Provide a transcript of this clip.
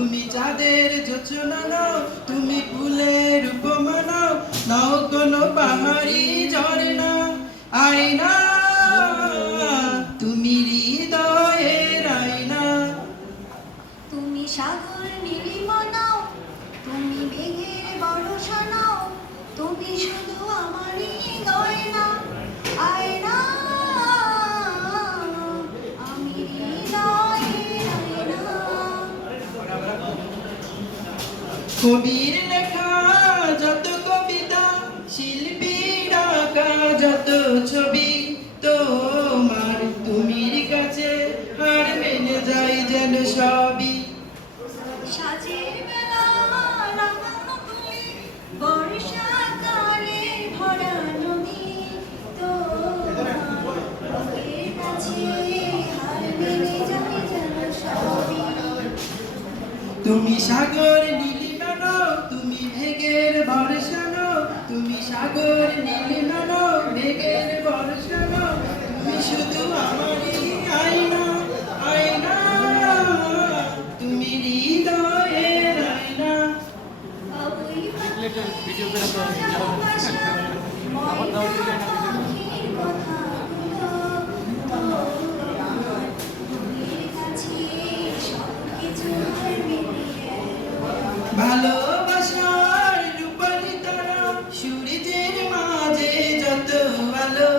তুমি চাঁদের যোচনা নাও, তুমি ফুলের উপমা নাও, নাও কোনো পাহাড়ি ঝরনা। আয়না তুমি হৃদয়ের আয়না। তুমি সাগর নীলিমা নাও, তুমি মেঘের বর্ষা নাও, তুমি শুধু আমারই গয়না। আয়না আমি হৃদয়ের আয়না। কবির লেখা যত কবিতা, শিল্পীর আঁকা যত ছবি, তোমার তুমির কাছে হার মেনে যাই যেন সবই। সাজের বেলা লাগানো তুলি, বর্ষাকালে ভরা নদী, তোমার বুকের কাছে হার মেনে যাই যেন সবই। তুমি সাগর নীলিমা নাও, তুমি মেঘের বর্ষা নাও, তুমি সাগর নীলিমা নাও, মেঘের বর্ষা নাও, তুমি শুধু আমারই আয়না। আয়না তুমি হৃদয়ের আয়না। ভালোবাসার রূপালি তারা, সূর্যের মাঝে যত আলো,